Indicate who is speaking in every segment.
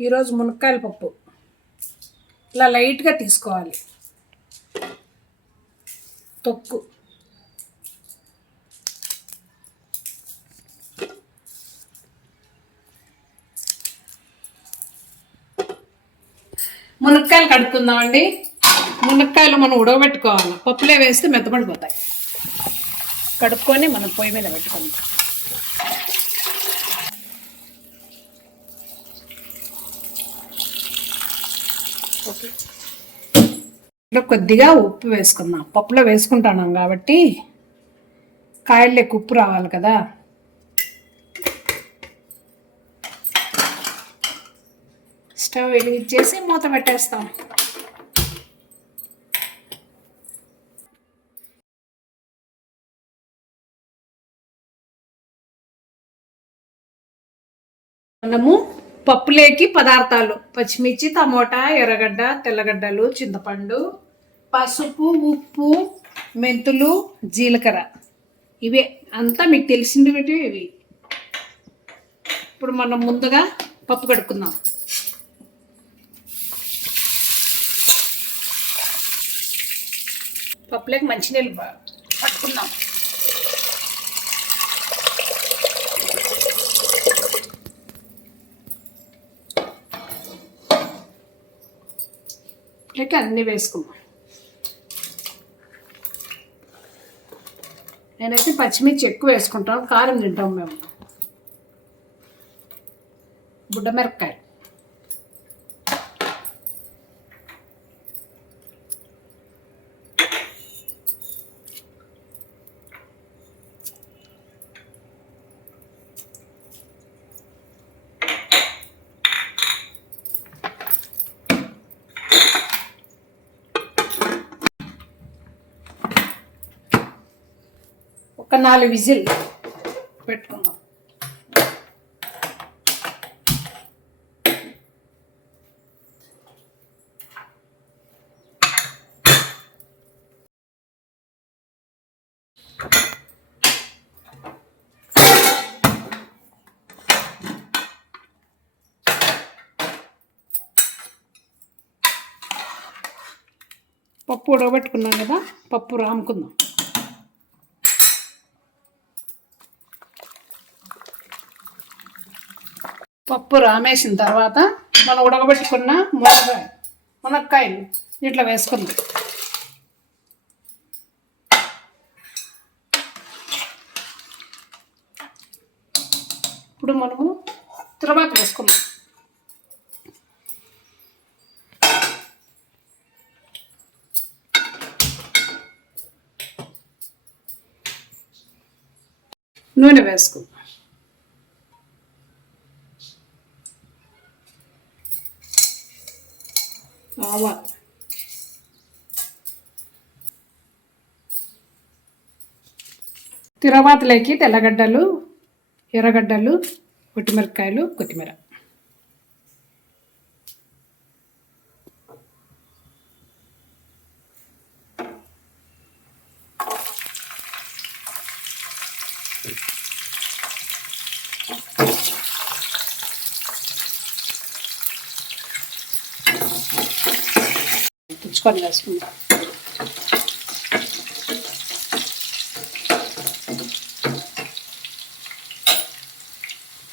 Speaker 1: ఈరోజు మునక్కాయల పప్పు. ఇలా లైట్గా తీసుకోవాలి. తొక్కు. మునక్కాయలు కడుక్కుందామండి. మునక్కాయలు మనం ఉడవబెట్టుకోవాలి. పప్పులే వేస్తే మెత్తబడిపోతాయి. కడుక్కొని మనం పొయ్యి మీద పెట్టుకుందాం. ఇలా కొద్దిగా ఉప్పు వేసుకుందాం. పప్పులో వేసుకుంటున్నాం కాబట్టి కాయల్లోకి ఉప్పు రావాలి కదా. స్టవ్ వెలిగించేసి మూత పెట్టేస్తాం. మనము పప్పులేకి పదార్థాలు. పచ్చిమిర్చి టమోటా ఎర్రగడ్డ తెల్లగడ్డలు చింతపండు పసుపు ఉప్పు మెంతులు జీలకర్ర. ఇవే. అంతా మీకు తెలిసినవి ఇవి. ఇప్పుడు మనం ముందుగా పప్పు కడుక్కుందాం. పప్పులేకి మంచినీళ్ళు పట్టుకుందాం. లేక అన్నీ వేసుకుందాం. నేనైతే పచ్చిమిర్చి ఎక్కువ వేసుకుంటాం కారం తింటాం మేము. బుడ్డమిరపకాయ ఒక నాలుగు విజిల్ పెట్టుకుందాం. పప్పు ఉడకబెట్టుకున్నాం కదా పప్పు రాముకుందాం. పప్పు రామేసిన తర్వాత మనం ఉడకబెట్టుకున్న మునక్కాయ మునక్కాయలు ఇట్లా వేసుకుందాం. ఇప్పుడు మనము తర్వాత వేసుకుందాం. నూనె వేసుకుందాం ఆవాలు తిరవాతలోకి తెల్లగడ్డలు ఎర్రగడ్డలు కొట్టిమిరపకాయలు కొత్తిమీర. పుచ్చుకొని వేసుకుందాం.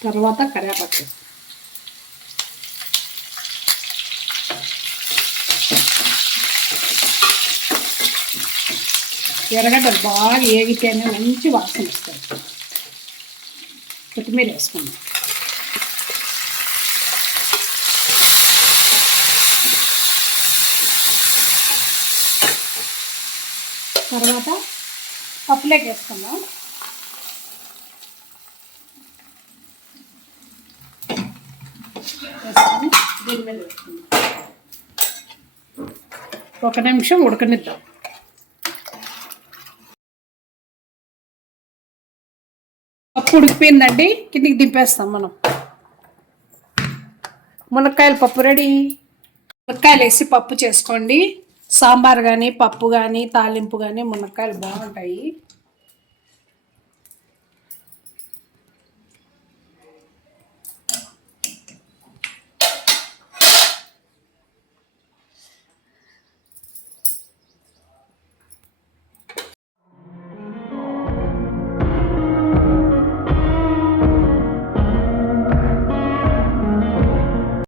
Speaker 1: తర్వాత కరివేపాకు. ఎర్రగడ్డలు బాగా ఏగితేనే మంచి వాసన వస్తుంది. కొత్తిమీర వేసుకుందాం. తర్వాత పప్పులోకి వేసుకుందాం. వేసుకొని దీని మీద వేసుకుందాం. ఒక నిమిషం ఉడకనిద్దాం. పప్పు ఉడికిపోయిందండి కిందికి దింపేస్తాం మనం. మునక్కాయల పప్పు రెడీ? మునక్కాయలు వేసి పప్పు చేసుకోండి. సాంబార్ కానీ పప్పు కానీ తాలింపు కానీ మునక్కాయలు బాగుంటాయి.